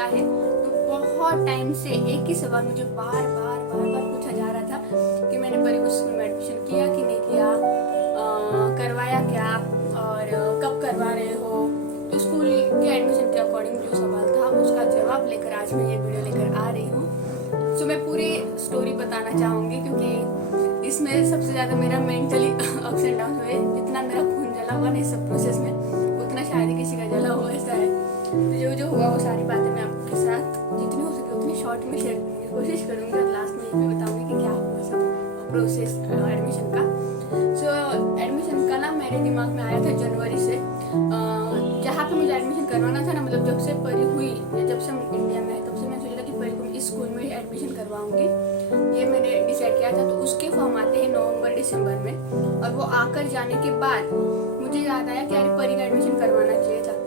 क्या है। तो बहुत टाइम से एक ही सवाल मुझे बार बार पूछा जा रहा था कि मैंने परी को स्कूल में एडमिशन किया कि नहीं किया, करवाया क्या और कब करवा रहे हो। तो स्कूल के एडमिशन के अकॉर्डिंग जो सवाल था उसका जवाब लेकर आज मैं ये वीडियो लेकर आ रही हूँ। सो मैं पूरी स्टोरी बताना चाहूँगी क्योंकि इसमें सबसे ज़्यादा मेरा मेंटली अप्स एंड डाउन हुए। जितना मेरा खून जला हुआ ना इस सब प्रोसेस में, उतना शायद किसी का जला हुआ ऐसा है। तो जो हुआ वो सारी बातें मैं आपके साथ जितनी हो सके उतनी शॉर्ट में शेयर करने की कोशिश करूँगी और लास्ट में ये भी बताऊँगी कि क्या हुआ सब प्रोसेस एडमिशन का। सो एडमिशन का ना मेरे दिमाग में आया था जनवरी से, जहाँ पे मुझे एडमिशन करवाना था ना, मतलब जब से परी हुई या जब से हम इंडिया में है तब से मैं सोचा था कि परी को इस स्कूल में एडमिशन करवाऊंगी, ये मैंने डिसाइड किया था। तो उसके फॉर्म आते हैं नवंबर दिसंबर में और वो आकर जाने के बाद मुझे याद आया कि अरे परी का एडमिशन करवाना चाहिए था।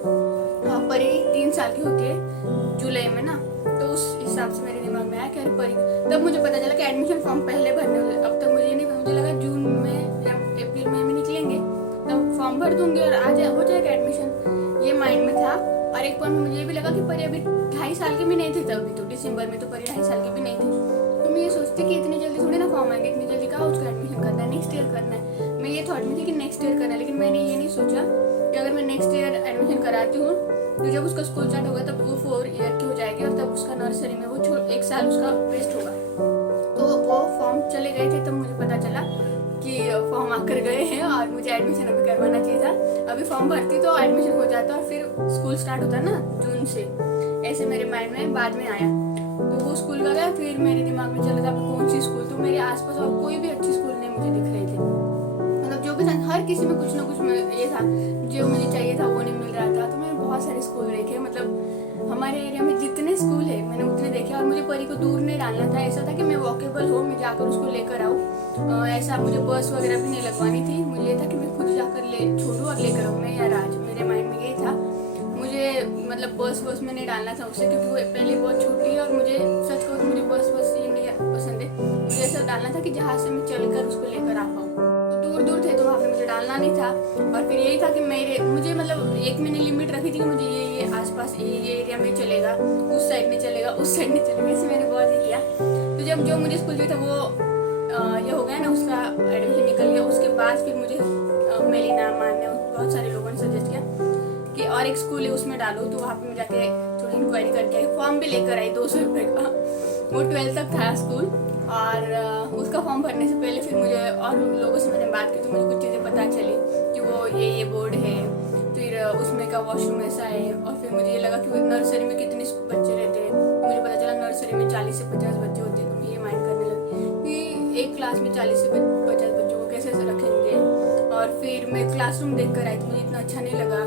परी 3 साल की होती है जुलाई में ना, तो उस हिसाब से मेरे दिमाग में आया कि अरे परी, तब मुझे पता चला कि एडमिशन फॉर्म पहले भरने होते। अब तक मुझे नहीं, मुझे लगा जून में या अप्रैल मई में निकलेंगे तब फॉर्म भर दूंगी और हो जाएगा एडमिशन, ये माइंड में था। और एक पॉइंट में मुझे ये भी लगा कि परी अभी 2.5 साल की भी नहीं थी तभी, तो दिसंबर में तो परी 2.5 साल की भी नहीं थी। तो मैं ये सोचती कि इतनी जल्दी थोड़ी ना फॉर्म आएंगे, इतनी जल्दी कहाँ उसको एडमिशन करना है, नेक्स्ट ईयर करना है। मैं ये थॉट में थी कि नेक्स्ट ईयर करना है, लेकिन मैंने ये नहीं सोचा कि अगर मैं नेक्स्ट ईयर एडमिशन कराती हूँ तो जब उसका स्कूल स्टार्ट होगा तब वो 4 ईयर की हो जाएगी और तब उसका नर्सरी में वो 1 साल उसका वेस्ट होगा। तो वो फॉर्म चले गए थे तब मुझे पता चला कि फॉर्म आकर गए हैं और मुझे एडमिशन अभी करवाना चाहिए था। अभी फॉर्म भरती तो एडमिशन हो जाता और फिर स्कूल स्टार्ट होता ना जून से, ऐसे मेरे माइंड में बाद में आया। तो वो स्कूल का गया, फिर मेरे दिमाग में चला था कौन सी स्कूल। तो मेरे आसपास और कोई भी अच्छी स्कूल नहीं मुझे दिख रही थी, मतलब जो भी था हर किसी में कुछ ना कुछ ये था, जो मुझे चाहिए था वो नहीं मिल रहा था। तो मैंने बहुत सारे स्कूल देखे, मतलब हमारे एरिया में जितने स्कूल है मैंने उतने देखे। और मुझे परी को दूर नहीं डालना था, ऐसा था कि मैं वॉकेबल हो, मैं जाकर उसको लेकर आऊँ। ऐसा मुझे बस वगैरह भी नहीं लगवानी थी, मुझे ये था कि मैं खुद जाकर छोड़ूँ और लेकर आऊँ, मैं या राज, मेरे माइंड में यही था। मुझे मतलब बस में नहीं डालना था उसे, क्योंकि वो पहले बहुत छोटी है और मुझे सच कहूँ तो मुझे बस ये नहीं पसंद है। मुझे ऐसा डालना था कि जहाँ से मैं चलकर उसको लेकर आ पाऊँ। दूर थे तो वहाँ पे मुझे डालना नहीं था। और फिर यही था कि मुझे मतलब एक मैंने लिमिट रखी थी कि मुझे ये आसपास ये एरिया में चलेगा, उस साइड में चलेगा, उस साइड में चलेगा, ऐसे मैंने बहुत ही किया। तो जब जो मुझे स्कूल जो था वो ये हो गया ना, उसका एडमिशन निकल गया। उसके बाद फिर मुझे मेलिना मान ने बहुत सारे लोगों ने सजेस्ट किया कि और एक स्कूल है उसमें डालो। तो वहाँ पे मैं जाके थोड़ी इंक्वायरी करके आई, फॉर्म भी लेकर आई 200 रुपये का। वो 12th तक था स्कूल। और उसका फॉर्म भरने से पहले फिर मुझे और लोगों से मैंने बात की तो मुझे कुछ चीज़ें पता चली कि वो ये बोर्ड है, फिर उसमें का वॉशरूम ऐसा है। और फिर मुझे ये लगा कि नर्सरी में कितने बच्चे रहते हैं, मुझे पता चला नर्सरी में 40 से 50 बच्चे होते हैं। तो मैं ये माइंड करने लगी कि एक क्लास में 40 से 50 बच्चों को कैसे रखेंगे। और फिर मैं क्लासरूम देख कर आई तो मुझे इतना अच्छा नहीं लगा।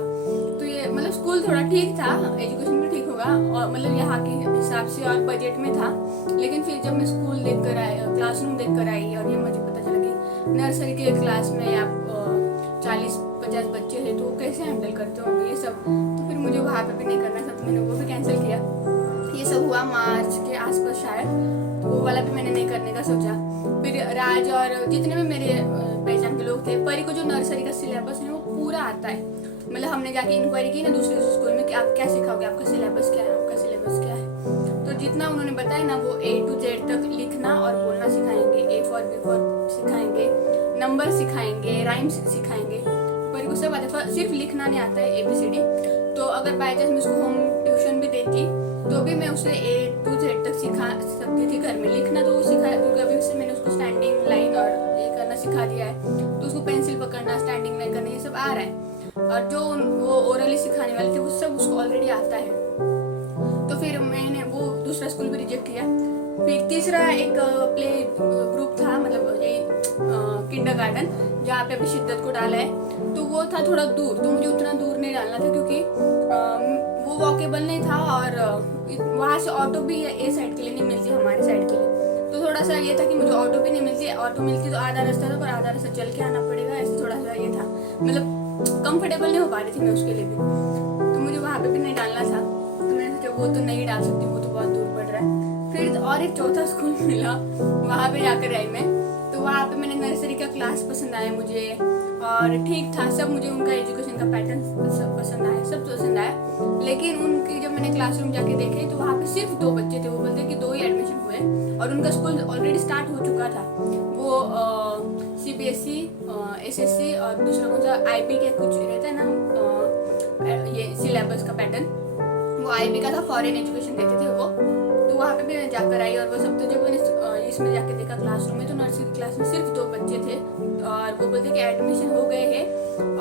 तो ये मतलब स्कूल थोड़ा ठीक था, एजुकेशन भी ठीक होगा और मतलब यहाँ के हिसाब से और बजट में था। लेकिन फिर जब मैं स्कूल देख कर आई, क्लासरूम देख कर आई और ये मुझे पता चला कि नर्सरी के क्लास में आप 40-50 बच्चे हैं तो वो कैसे हैंडल करते होंगे ये सब। तो फिर मुझे वहाँ पे भी नहीं करना था तो मैंने वो भी कैंसिल किया। ये सब हुआ मार्च के आसपास शायद, तो वो वाला भी मैंने नहीं करने का सोचा। फिर राज और जितने भी मेरे पहचान के लोग थे, परी को जो नर्सरी का सिलेबस है वो पूरा आता है। मतलब हमने जाके इंक्वायरी की ना दूसरे स्कूल में कि आप क्या सिखाओगे, आपका सिलेबस क्या है, आपका सिलेबस क्या है। तो जितना उन्होंने बताया ना वो A to Z तक लिखना और बोलना सिखाएंगे, A for B for सिखाएंगे, नंबर सिखाएंगे, राइम्स सिखाएंगे। परी को सब आता है, सिर्फ लिखना नहीं आता है ABCD। तो अगर बाई चांस मैं उसको होम ट्यूशन भी देती तो भी मैं उसे A to Z तक सिखा सकती थी घर में। लिखना तो वो सिखाया क्योंकि अभी उससे मैंने उसको स्टैंडिंग लाइन और ये करना सिखा दिया है, तो उसको पेंसिल पकड़ना, स्टैंडिंग लाइन करना ये सब आ रहा है। और जो वो ओरली सिखाने वाले थे वो सब उसको ऑलरेडी आता है। तो फिर मैंने वो दूसरा स्कूल भी रिजेक्ट किया। फिर तीसरा एक प्ले ग्रुप था, मतलब यही किंडरगार्टन जहाँ पे अभी शिद्दत को डाला है, तो वो था थोड़ा दूर। तो मुझे उतना दूर नहीं डालना था क्योंकि वो वॉकेबल नहीं था और वहाँ से ऑटो भी ए साइड के लिए नहीं मिलती, हमारे साइड के लिए। तो थोड़ा सा ये था कि मुझे ऑटो भी नहीं मिलती, ऑटो मिलती तो आधा रास्ता था पर आधा रास्ता चल के आना पड़ेगा, ऐसे थोड़ा सा ये था, मतलब कंफर्टेबल नहीं हो पा रही थी मैं उसके लिए भी। तो मुझे वहाँ पे भी नहीं डालना था। तो मैंने सोचा वो तो नहीं डाल सकती, वो तो बहुत दूर पड़ रहा है। फिर और एक चौथा स्कूल मिला, वहाँ पे जाकर आई मैं। तो वहाँ पे मैंने नर्सरी का क्लास पसंद आया मुझे और ठीक था, सब मुझे उनका एजुकेशन का पैटर्न सब पसंद आया, सब पसंद आया। लेकिन उनकी जब मैंने क्लासरूम जाके देखे तो वहाँ पे सिर्फ 2 बच्चे थे। वो बोलते कि 2 ही एडमिशन हुए और उनका स्कूल ऑलरेडी स्टार्ट हो चुका था। वो CBSE, SSC और दूसरा कौन सा IB के कुछ रहता है ना, ये सिलेबस का पैटर्न, वो IB का था, फॉरेन एजुकेशन देते थे वो। तो वहाँ पे भी मैं जाकर आई और वो सब। तो जब मैंने इसमें जाके देखा क्लासरूम में, तो नर्सरी क्लास में सिर्फ 2 बच्चे थे और वो बोलते कि एडमिशन हो गए हैं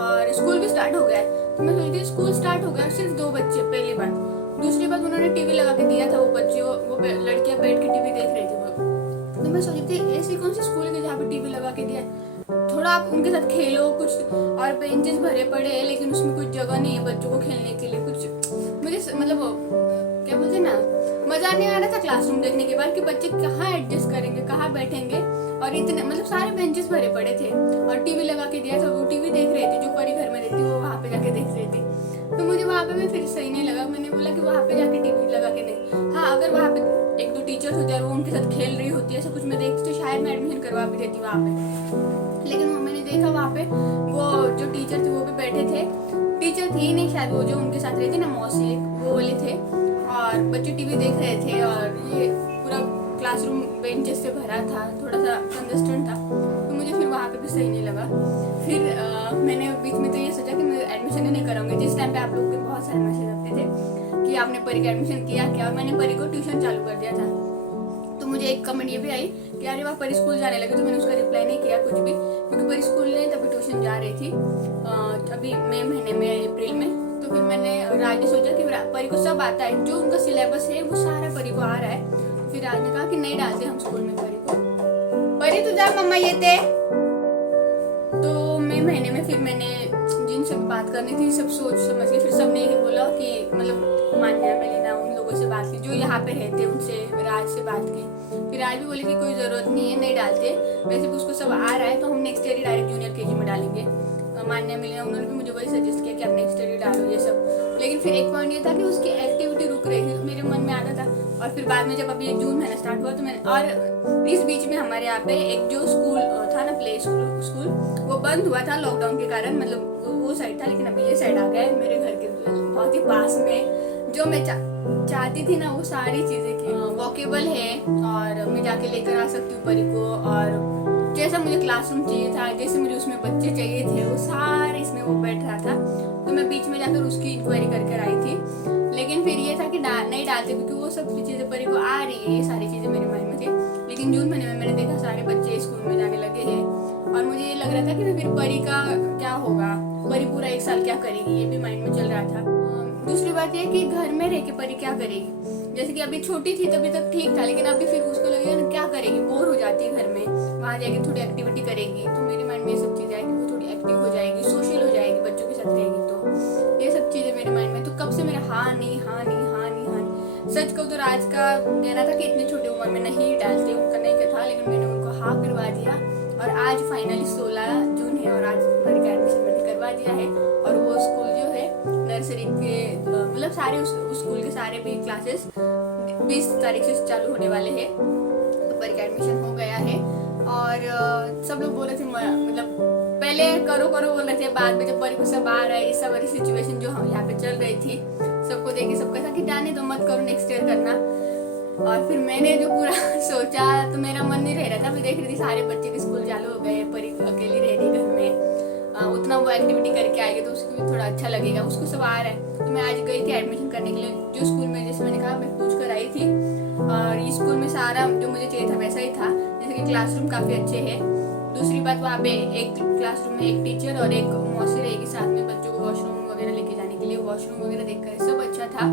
और स्कूल भी स्टार्ट हो गया है। तो मैं सोचती स्कूल स्टार्ट हो गया और सिर्फ 2 बच्चे, पहली बात। दूसरी बात, उन्होंने टीवी लगा के दिया था, वो बच्चे वो लड़कियां बैठ के टीवी देख रही थी वो। तो मैं सोची थी ऐसी कौन सी स्कूल है जहाँ पे टीवी लगा के दिया, थोड़ा आप उनके साथ खेलो कुछ। और बेंचेस भरे पड़े हैं लेकिन उसमें कुछ जगह नहीं है बच्चों को खेलने के लिए। कुछ मुझे मतलब क्या बोलते ना, मजा नहीं आ रहा था क्लासरूम देखने के बाद कि बच्चे कहाँ एडजस्ट करेंगे, कहाँ बैठेंगे। और इतने मतलब सारे बेंचेस भरे पड़े थे और टीवी लगा के दिया था, वो टीवी देख रही थी, जो परी घर में रहती वो वहाँ पे जाके देख रही थी। तो मुझे वहाँ पे भी फिर सही नहीं लगा। मैंने बोला कि वहाँ पे जाके टीवी लगा के नहीं, हाँ अगर वहाँ पे 1-2 टीचर्स होते और वो उनके साथ खेल रही होती, ऐसा कुछ मैं देखती तो शायद मैं एडमिशन करवा भी देती वहाँ पे। लेकिन मैंने देखा वहाँ पे वो जो टीचर थे वो भी बैठे थे, टीचर थी नहीं शायद, वो जो उनके साथ रहती ना मौसी, वो वाले थे, और बच्चे टीवी देख रहे थे। और ये पूरा क्लासरूम बेंचेस से भरा था, थोड़ा सा कंजस्टेंट था। तो मुझे फिर वहाँ पे भी सही नहीं लगा। फिर मैंने बीच में तो ये सोचा कि मैं एडमिशन ही नहीं कराऊंगी। जिस टाइम पे आप लोग के बहुत सारे मैसेज आते थे कि आपने परी का एडमिशन किया क्या, और मैंने परी को ट्यूशन चालू कर दिया था। तो मुझे एक कमेंट ये भी आई कि अरे वहाँ परी स्कूल जाने लगे, तो मैंने उसका रिप्लाई नहीं किया कुछ भी, क्योंकि परी स्कूल नहीं तभी ट्यूशन जा रही थी, अभी मई महीने में, अप्रैल में। तो फिर मैंने राज ने सोचा कि परी को सब आता है, जो उनका सिलेबस है वो सारा परी को आ रहा है। तो फिर राज ने कहा कि नहीं डालते हम स्कूल में परी को, परी तू जा मम्मा ये थे। तो मई महीने में फिर मैंने जिनसे भी बात करनी थी सब सोच समझ के फिर सबने ये बोला कि मतलब मान्या मेलिना उन लोगों से बात की जो यहाँ पे रहते, उनसे राज से बात की। फिर राज भी बोले कि कोई जरूरत नहीं है, नहीं डालते, वैसे भी उसको सब आ रहा है, तो हम नेक्स्ट ईयर ही डायरेक्ट जूनियर KG में डालेंगे। मान्या मिले, उन्होंने भी मुझे वही सजेस्ट किया कि आप नेक्स्ट ईयर डालो ये सब। लेकिन फिर एक पॉइंट ये था कि उसकी एक्टिविटी रुक रही थी, तो मेरे मन में आता था। और फिर बाद में जब अभी जून महीना स्टार्ट हुआ तो मैंने, और इस बीच में हमारे यहाँ पे एक जो स्कूल था ना, प्ले स्कूल, वो बंद हुआ था लॉकडाउन के कारण, मतलब वो साइड था। लेकिन अभी ये साइड आ गया है मेरे घर के बहुत ही पास में। जो मैं चाहती थी ना वो सारी चीजें की, वॉकेबल है और मैं जाके लेकर आ सकती हूँ परी को, और जैसा मुझे क्लासरूम चाहिए था, जैसे मुझे उसमें बच्चे चाहिए थे, वो सारे इसमें वो बैठ रहा था। तो मैं बीच में जाकर उसकी इंक्वायरी करके आई थी। लेकिन फिर ये था कि नहीं डालते, क्योंकि वो सब चीज़ें परी को आ रही है, ये सारी चीज़ें मेरे माइंड में थी। लेकिन जून महीने में मैंने देखा सारे बच्चे स्कूल में जाने लगे हैं, और मुझे ये लग रहा था कि फिर परी का क्या होगा, परी पूरा 1 साल क्या करेगी, ये भी माइंड में चल रहा था। दूसरी बात यह कि घर में रह के परी क्या करेगी। जैसे कि अभी छोटी थी तभी तक ठीक था, लेकिन अभी फिर उसको लगेगा ना क्या करेगी, बोर हो जाती है घर में, वहाँ जाके थोड़ी एक्टिविटी करेगी। तो मेरे माइंड में ये सब चीज़ें आएगी, वो थोड़ी एक्टिव हो जाएगी, सोशल हो जाएगी, बच्चों के साथ रहेगी। तो ये सब चीज़ें मेरे माइंड में, तो कब से मेरा हाँ नहीं हाँ नहीं हाँ नहीं हाँ नहीं। सच कहूँ तो राज का कहना था कि इतनी छोटी उम्र में नहीं डालते, उनका नहीं क्या था, लेकिन मैंने उनको हाँ करवा दिया। और आज फाइनली 16 जून है और आज परी का एडमिशन मैंने करवा दिया है। और वो स्कूल जो है नर्सरी के मतलब सारे उस स्कूल के सारे भी क्लासेस 20 तारीख से चालू होने वाले हैं। तो परी का एडमिशन हो गया है। और सब लोग बोल रहे थे, मतलब पहले करो करो बोल रहे थे, बाद में जब परी को सब आ रहा है, सब वाली सिचुएशन जो हम यहाँ पे चल रही थी, सबको देख के सब कहता कि जाने दो, मत करो, नेक्स्ट ईयर करना। और फिर मैंने जो पूरा सोचा तो मेरा मन नहीं रह रहा था। मैं देख रही थी सारे बच्चे के स्कूल चालू हो गए, परी अकेली रह रही घर में, उतना वो एक्टिविटी करके आएगी तो उसको भी थोड़ा अच्छा लगेगा, उसको सब आ रहा है। तो मैं आज गई थी एडमिशन करने के लिए जो स्कूल में, जैसे मैंने कहा मैं पूछ कर आई थी। और इस स्कूल में सारा जो मुझे चाहिए था वैसा ही था, जैसे कि क्लासरूम काफ़ी अच्छे हैं। दूसरी बात, वहाँ पे एक क्लासरूम में एक टीचर और एक मौसी रहेगी साथ में, बच्चों को वॉशरूम वगैरह लेके जाने के लिए, वॉशरूम वगैरह देखकर सब अच्छा था।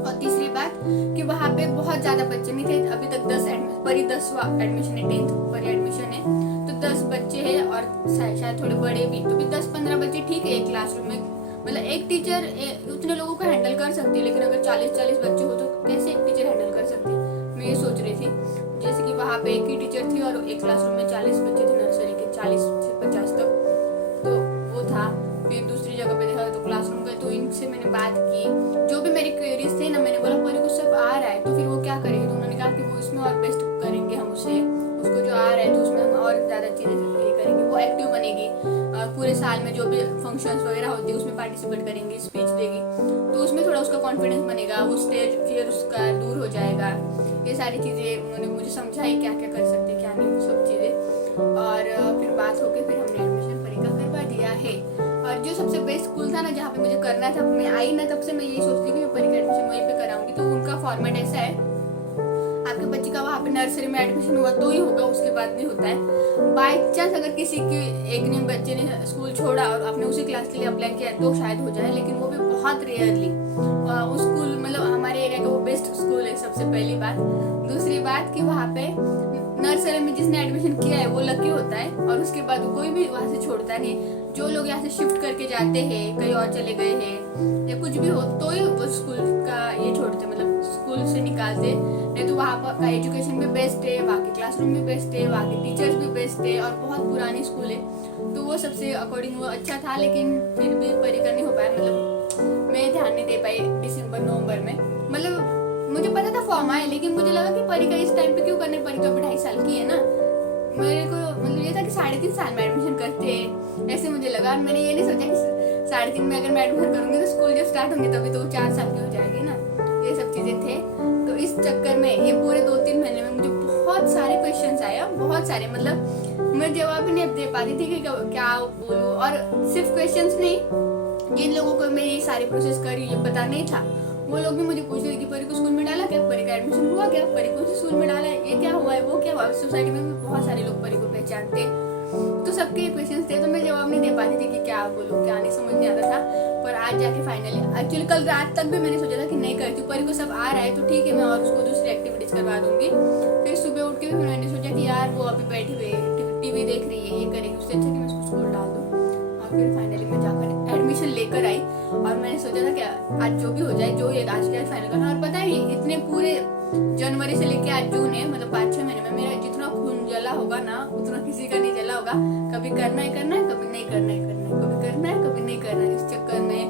और तीसरी बात कि वहाँ पे बहुत ज़्यादा बच्चे नहीं थे, अभी तक 10 एडमिशन है, 10th परी एडमिशन है, तो 10 बच्चे हैं और शायद थोड़े बड़े भी, तो भी 10-15 बच्चे ठीक है एक क्लासरूम में। मतलब एक टीचर उतने लोगों को हैंडल कर सकती है, लेकिन अगर 40-40 बच्चे हो तो कैसे एक टीचर हैंडल कर सकती है, मैं ये सोच रही थी। जैसे कि वहाँ पे एक ही टीचर थी और एक क्लासरूम में 40 बच्चे थे, नर्सरी के 40 से 50 तक, तो वो था। फिर दूसरी जगह पे देखा तो क्लासरूम गए, तो इनसे मैंने बात की, जो भी मेरी क्वेरीज थे ना, मैंने बोला परी को सब आ रहा है तो फिर वो क्या करेगी। तो उन्होंने कहा कि वो इसमें और बेस्ट करेंगे हम, उसको जो आ रहा है तो उसमें हम और ज़्यादा चीज़ें ये करेंगे, वो एक्टिव बनेगी, पूरे पूरे साल में जो भी फंक्शंस वगैरह होती है उसमें पार्टिसिपेट करेंगी, स्पीच देगी, तो उसमें थोड़ा उसका कॉन्फिडेंस बनेगा, वो स्टेज फियर उसका दूर हो जाएगा। ये सारी चीज़ें उन्होंने मुझे समझाई, क्या क्या कर सकते क्या नहीं, सब चीज़ें। और फिर बात होके फिर हमने एडमिशन परीक्षा करवा दिया है। और जो सबसे बेस्ट स्कूल था ना जहाँ पे मुझे करना था, मैं आई ना तब से मैं यही सोचती कि मैं परीक्षा एडमिशन वहीं पे कराऊंगी। तो उनका फॉर्मेट ऐसा है, आपके बच्चे का वहाँ पे नर्सरी में एडमिशन हुआ तो ही होगा, उसके बाद नहीं होता है। बाई चांस अगर किसी के एक ने बच्चे ने स्कूल छोड़ा और आपने उसी क्लास के लिए अप्लाई किया तो शायद हो जाए, लेकिन वो भी बहुत रेयरली। उस स्कूल मतलब हमारे एरिया का वो बेस्ट स्कूल है, सबसे पहली बात। दूसरी बात कि वहाँ पे नर्सरी में जिसने एडमिशन किया है वो लकी होता है, और उसके बाद कोई भी वहाँ से छोड़ता नहीं। जो लोग यहाँ से शिफ्ट करके जाते हैं, कहीं और चले गए हैं या कुछ भी हो, तो ही वो स्कूल का ये छोड़ते, मतलब स्कूल से निकालते। नहीं तो वहाँ का एजुकेशन भी बेस्ट है, वहाँ के क्लासरूम भी बेस्ट है, वहाँ के टीचर्स भी बेस्ट है, और बहुत पुरानी स्कूल है। तो वो सबसे अकॉर्डिंग वो अच्छा था, लेकिन फिर भी परीक्षा नहीं हो पाया, मतलब मैं ध्यान नहीं दे पाई दिसंबर नवंबर में। मतलब मुझे पता था फॉर्म आए, लेकिन मुझे लगा कि परीक्षा इस टाइम पे क्यों करने, परीक्षा भी 2.5 साल की है ना। मेरे को मतलब ये था कि 3.5 साल में एडमिशन करते हैं, ऐसे मुझे लगा। और मैंने ये नहीं सोचा कि 3.5 में अगर मैं एडमिशन करूंगी तो स्कूल जब स्टार्ट होंगे तभी तो 4 साल की हो जाएगी ना। ये सब चीज़ें थे। तो इस चक्कर में ये पूरे 2-3 महीने में मुझे बहुत सारे क्वेश्चन आए, बहुत सारे, मतलब मैं जवाब ही नहीं दे पाती थी कि क्या बोलूँ। और सिर्फ क्वेश्चन नहीं, जिन लोगों को मैं ये सारी प्रोसेस करी ये पता नहीं था, वो लोग भी मुझे पूछ रहे कि परी को स्कूल में डाला क्या, परी का एडमिशन हुआ क्या, परी को स्कूल में डाला है, ये क्या हुआ है, वो क्या हुआ। सोसाइटी में भी बहुत सारे लोग परी को पहचानते, तो सबके क्वेश्चंस थे, तो मैं जवाब नहीं दे पाती थी कि क्या बोलूँ क्या नहीं, समझ नहीं आता था। पर आज जाके फाइनली, एक्चुअली कल रात तक भी मैंने सोचा था कि नहीं करती, परी को सब आ रहा है तो ठीक है, मैं और उसको दूसरी एक्टिविटीज करवा दूंगी। फिर सुबह उठ के भी मैंने सोचा कि यार वो अभी बैठी हुई है, टीवी देख रही है, ये करेगी, उससे अच्छा कि मैं उसको स्कूल डाल दूँ। और फिर फाइनली मैं जाकर एडमिशन लेकर आई, और मैंने सोचा था कि आज जो भी हो जाए, जो ये आज के फाइनल करना। और पता है इतने पूरे जनवरी से लेके आज जून है, मतलब 5-6 महीने में मेरा जितना खून जला होगा ना उतना किसी का नहीं जला होगा। कभी करना है कभी नहीं करना है कभी करना है कभी नहीं करना है। इस चक्कर में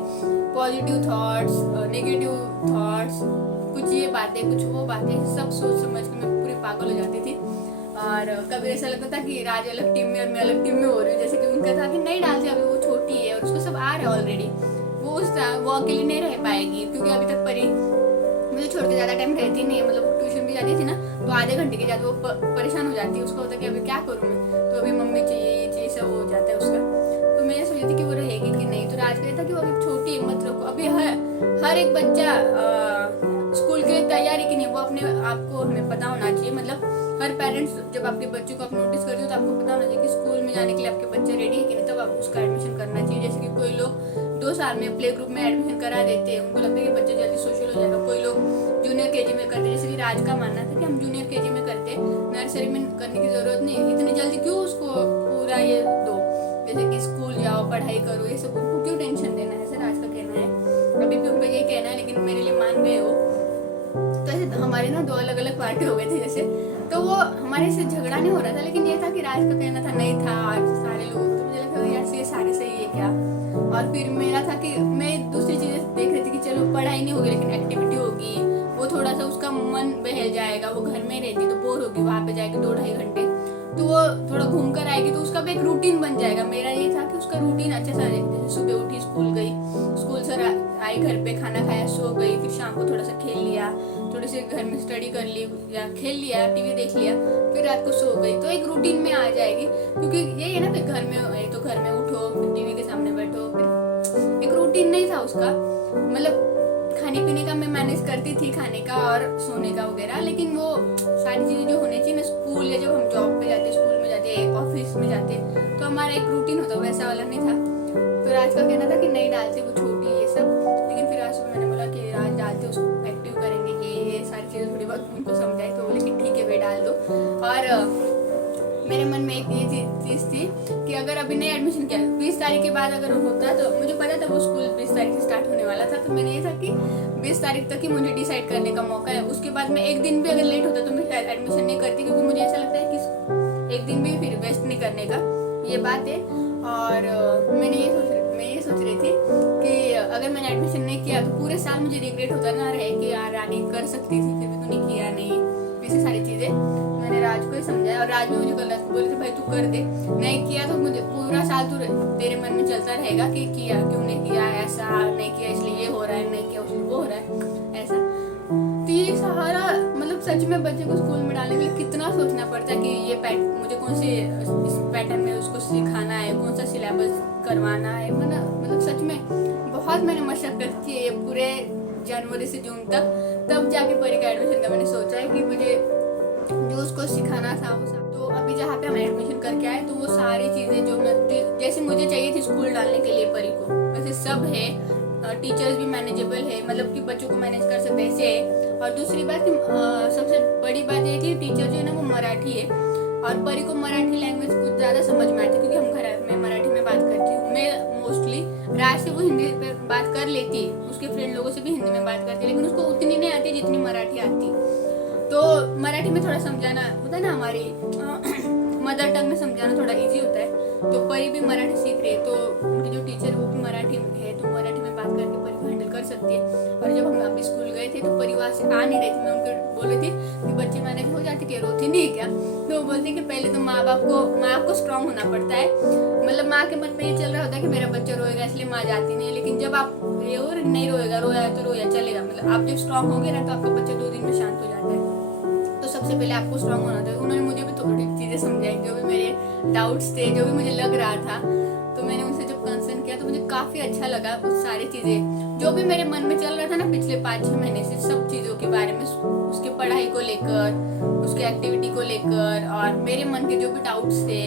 पॉजिटिव थॉट्स, नेगेटिव थॉट्स, कुछ ये बातें कुछ वो बातें, सब सोच समझ के मैं पूरी पागल हो जाती थी। और कभी ऐसा लगता था कि राज अलग टीम में और मैं अलग टीम में हो रही हूँ। जैसे कि उनका था कि नहीं डालते, अभी वो छोटी है और उसको सब आ रहा है ऑलरेडी, वो अकेली नहीं रह पाएगी, क्योंकि अभी तक परी मुझे छोड़ के ज़्यादा टाइम रहती नहीं है। मतलब ट्यूशन भी जाती थी ना, तो आधे घंटे के बाद वो परेशान हो जाती है, उसको होता है कि अभी क्या करूँ मैं, तो अभी मम्मी चाहिए, ये चाहिए, सब हो जाता है उसका। तो मैं सोची थी कि वो रहेगी कि नहीं, तो राज कहता था कि वो अभी छोटी है मत रखो। अभी हर एक बच्चा स्कूल के लिए तैयार है कि नहीं, वो अपने आप को हमें पता होना चाहिए। मतलब हर पेरेंट्स जब आपके बच्चों को आप नोटिस करते हो तो आपको पता होना चाहिए कि स्कूल में जाने के लिए आपके बच्चे रेडी है कि नहीं, तब आप उसका एडमिशन करना चाहिए। जैसे कि कोई लोग 2 साल में प्ले ग्रुप में एडमिशन करा देते हैं, उनको लगता है कि बच्चा जल्दी सोशल हो जाएगा। कोई लोग जूनियर केजी में करते, जैसे कि राज का मानना था कि हम जूनियर केजी में करते, नर्सरी में करने की जरूरत नहीं, इतनी जल्दी क्यों उसको पूरा ये दो, जैसे कि स्कूल जाओ पढ़ाई करो, ये सब उनको क्यों टेंशन देना है, ऐसा राज का कहना है। अभी भी उनको यही कहना है, लेकिन मेरे लिए मान गए वो। तो ऐसे हमारे ना 2 अलग अलग पार्टी हो गए थे जैसे, तो वो हमारे से झगड़ा नहीं हो रहा था, लेकिन ये था कि राज का कहना था नहीं था आज सारे लोग, तो मुझे लगा यार ये सारे सही है क्या। और फिर मेरा था कि मैं दूसरी चीजें देख रही थी कि चलो पढ़ाई नहीं होगी लेकिन एक्टिविटी होगी, वो थोड़ा सा उसका मन बहल जाएगा, वो घर में रहती तो बोर होगी, वहाँ पे जाएगी 2-2.5 घंटे, तो वो थोड़ा घूम कर आएगी, तो उसका भी एक रूटीन बन जाएगा। मेरा ये था कि उसका रूटीन अच्छा सा, जैसे सुबह उठी स्कूल गई, स्कूल से आई घर पे खाना खाया सो गई, फिर शाम को थोड़ा सा खेल लिया, थोड़ी सी घर में स्टडी कर ली या खेल लिया, टीवी देख लिया, फिर रात को सो गई, तो एक रूटीन में आ जाएगी। क्योंकि यही है ना कि घर में है तो घर में उठो, फिर टीवी के सामने बैठो, फिर एक रूटीन नहीं था उसका। मतलब खाने पीने का मैं मैनेज करती थी, खाने का और सोने का वगैरह, लेकिन वो सारी चीज़ें जो होनी चाहिए ना स्कूल या जब हम जॉब पे जाते, स्कूल में जाते, ऑफिस में जाते, तो हमारा एक रूटीन होता, वैसा वाला नहीं था। फिर आज का कहना था कि नहीं डालते, वो छोटी ये सब, लेकिन फिर आज मैंने बोला कि आज डालते, उसको एक्टिव करेंगे, ये सारी चीज़ें थोड़ी बहुत उनको समझाई, तो बोले कि ठीक है भाई डाल दो। और मेरे मन में एक ये चीज़ थी कि अगर अभी नहीं एडमिशन किया, 20 तारीख के बाद अगर होता, तो मुझे पता था वो स्कूल 20 तारीख से स्टार्ट होने वाला था, तो मैंने ये था कि 20 तारीख तक ही मुझे डिसाइड करने का मौका है। उसके बाद में एक दिन भी अगर लेट होता तो मैं शायद एडमिशन नहीं करती, क्योंकि मुझे ऐसा लगता है कि एक दिन भी फिर वेस्ट नहीं करने का, ये बात है। और मैं ये सोच रही थी कि अगर मैंने एडमिशन नहीं किया तो पूरे साल मुझे रिग्रेट होता ना रहे कि यार रानी कर सकती थी, फिर भी तूने किया नहीं, ऐसी सारी चीज़ें मैंने राज को ही समझाया। और राज भी मुझे कल रात को बोले थे भाई तू कर दे, नहीं किया तो मुझे पूरा साल तू तेरे मन में चलता रहेगा कि किया क्यों नहीं किया, ऐसा नहीं किया इसलिए ये हो रहा है, नहीं किया इसलिए वो हो रहा है ऐसा। तो ये सहारा मतलब सच में बच्चे को स्कूल में डालने के लिए कितना सोचना पड़ता है कि ये मुझे कौन से इस पैटर्न में उसको सिखाना है, कौन सा सिलेबस करवाना है। मतलब सच में बहुत मैंने मशक्कत की है पूरे जनवरी से जून तक, तब जाके परी का एडमिशन का मैंने सोचा है कि मुझे जो उसको सिखाना था वो सब। तो अभी जहाँ पे हम एडमिशन करके आए तो वो सारी चीज़ें जो जैसे मुझे चाहिए थी स्कूल डालने के लिए परी को, वैसे सब है। टीचर्स भी मैनेजेबल है, मतलब कि बच्चों को मैनेज कर सकते हैं ऐसे है। और दूसरी बात कि सबसे बड़ी बात ये कि टीचर जो है ना वो मराठी है, और परी को मराठी लैंग्वेज कुछ ज़्यादा समझ में आती है क्योंकि हम घर में मराठी में बात करती हूँ मैं मोस्टली। राज से वो हिंदी पे बात कर लेती है, उसके फ्रेंड लोगों से भी हिंदी में बात करती है, लेकिन उसको उतनी नहीं आती जितनी मराठी आती। तो मराठी में थोड़ा समझाना होता है ना, हमारी मदर टंग में समझाना थोड़ा इजी होता है। तो परी भी मराठी सीख रही है, तो उनकी जो टीचर वो भी मराठी है, तो मराठी में बात करके परी को हैंडल कर सकती है। और जब हम अभी स्कूल गए थे तो परिवार से आ नहीं रही थी, मैं उनको बोल रही थी कि बच्चे मैनेज हो जाते, कि रोती नहीं है क्या। तो वो बोलती कि पहले तो माँ बाप को स्ट्रांग होना पड़ता है, मतलब माँ के मन में ये चल रहा होता है कि मेरा बच्चा रोएगा इसलिए माँ जाती नहीं है, लेकिन जब आप नहीं रोएगा, रोया तो रोया चलेगा, मतलब आप जब स्ट्रांग होंगे ना तो आपका बच्चा 2 दिन में शांत हो जाता है। तो सबसे पहले आपको स्ट्रांग होना था। उन्होंने मुझे भी थोड़ी चीज़ें समझाई, जो भी मेरे डाउट्स थे, जो भी मुझे लग रहा था, तो मैंने उनसे जब कंसर्न किया तो मुझे काफ़ी अच्छा लगा। उस सारी चीज़ें जो भी मेरे मन में चल रहा था ना पिछले 5-6 महीने से, सब चीज़ों के बारे में, उसके पढ़ाई को लेकर, उसके एक्टिविटी को लेकर, और मेरे मन के जो भी डाउट्स थे,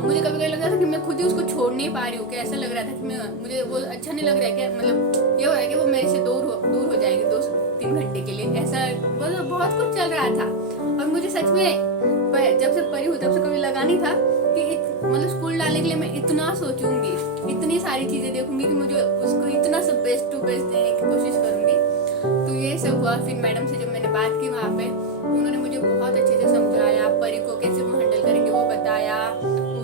मुझे कभी कभी लग रहा था कि मैं खुद ही उसको छोड़ नहीं पा रही हूँ, कि ऐसा लग रहा था कि मुझे वो अच्छा नहीं लग रहा है, कि मतलब ये हो रहा है कि वो मेरे से दूर हो जाएंगे 2-3 घंटे के लिए, ऐसा मतलब बहुत कुछ चल रहा था। और मुझे सच में जब से परी हूँ तब से कभी लगा नहीं था कि मतलब स्कूल डालने के लिए मैं इतना सोचूंगी, इतनी सारी चीज़ें देखूंगी कि मुझे उसको इतना सब बेस्ट टू बेस्ट देने की कोशिश करूंगी। तो ये सब हुआ। फिर मैडम से जब मैंने बात की वहाँ पे, उन्होंने मुझे बहुत अच्छे से समझाया, परी को कैसे वो हैंडल करेंगे वो बताया,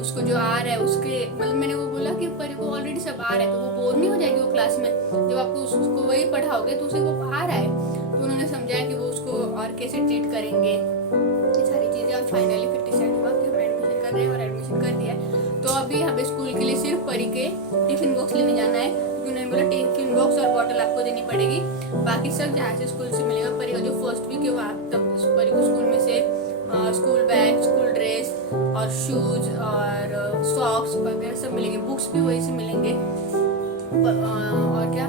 उसको जो आ रहा है उसके, मतलब मैंने वो बोला कि परी को ऑलरेडी सब आ रहा है तो वो बोर नहीं हो जाएगी वो क्लास में, जब आपको उसको वही पढ़ाओगे तो उसे वो आ रहा है। तो उन्होंने समझाया कि वो उसको और कैसे ट्रीट करेंगे, ये सारी चीज़ें। और फाइनली फिर डिसाइड हुआ कि हम एडमिशन कर रहे हैं, और एडमिशन कर दिया है। तो अभी हमें स्कूल के लिए सिर्फ परी के टिफिन बॉक्स लेने जाना है, क्योंकि उन्होंने बोला टिफिन बॉक्स और बॉटल आपको देनी पड़ेगी, बाकी सब जहाँ से स्कूल से मिलेगा। परी का जो फर्स्ट वीक है वहाँ तब परी को स्कूल में से स्कूल बैग, स्कूल ड्रेस और शूज और सॉक्स वगैरह सब मिलेंगे, बुक्स भी वही से मिलेंगे। और क्या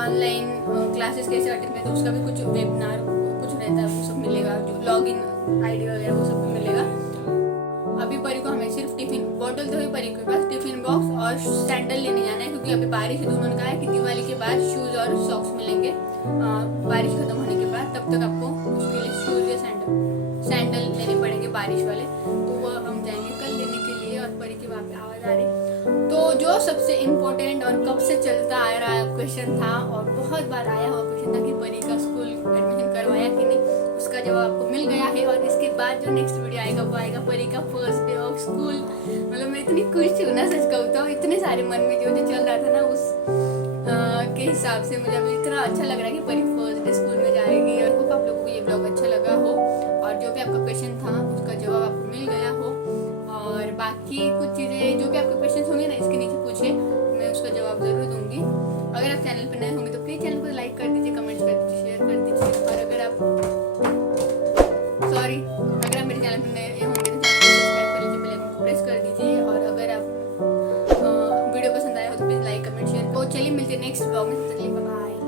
ऑनलाइन क्लासेस कैसे अटेंड करते हैं उसका भी कुछ वेबिनार कुछ रहता है, वो सब मिलेगा, जो लॉगिन आईडी वगैरह वो सब भी मिलेगा। अभी परी को हमें सिर्फ टिफिन बॉटल तो है परी के पास, टिफिन बॉक्स और सैंडल लेने जाना है, क्योंकि अभी बारिश है तो उन्होंने कहा है कि दिवाली के बाद शूज और सॉक्स मिलेंगे, बारिश खत्म होने के बाद, तब तक आपको उसके लिए शूज या सैंडल लेने पड़ेंगे बारिश वाले। तो वो हम जाएंगे कल लेने के लिए। और परी की वहाँ पे आवाज़ आ रही। तो जो सबसे इम्पोर्टेंट और कब से चलता आ रहा क्वेश्चन था, और बहुत बार आया हुआ क्वेश्चन था कि परी का स्कूल एडमिशन करवाया कि नहीं, उसका जवाब आपको मिल गया है। और इसके बाद जो नेक्स्ट वीडियो आएगा वो आएगा परी का फर्स्ट डे ऑफ स्कूल। मतलब मैं इतनी खुश हूँ ना, सच कहूँ तो इतने सारे मन में जो चल रहा था ना उस के हिसाब से मुझे अभी इतना अच्छा लग रहा है कि परी फर्स्ट डे स्कूल में जाएगी। और होप आप लोगों को ये ब्लॉग अच्छा लगा हो, और जो भी आपका क्वेश्चन था उसका जवाब आपको मिल गया हो। और बाकी कुछ चीज़ें जो भी आपके क्वेश्चन होंगे ना इसके नीचे पूछे, मैं उसका जवाब ज़रूर दूंगी। अगर आप चैनल पर नए होंगे तो प्लीज़ चैनल को लाइक कर दीजिए, कमेंट्स कर दीजिए, शेयर कर दीजिए। और अगर आप मेरे चैनल पर नए होंगे तो चैनल को सब्सक्राइब कर लीजिए, बेल आइकन को प्रेस कर दीजिए। और अगर आप वीडियो पसंद आया हो तो प्लीज़ लाइक कमेंट शेयर। तो चलिए मिलते हैं नेक्स्ट ब्लॉग में, तब तक के लिए बाय बाय।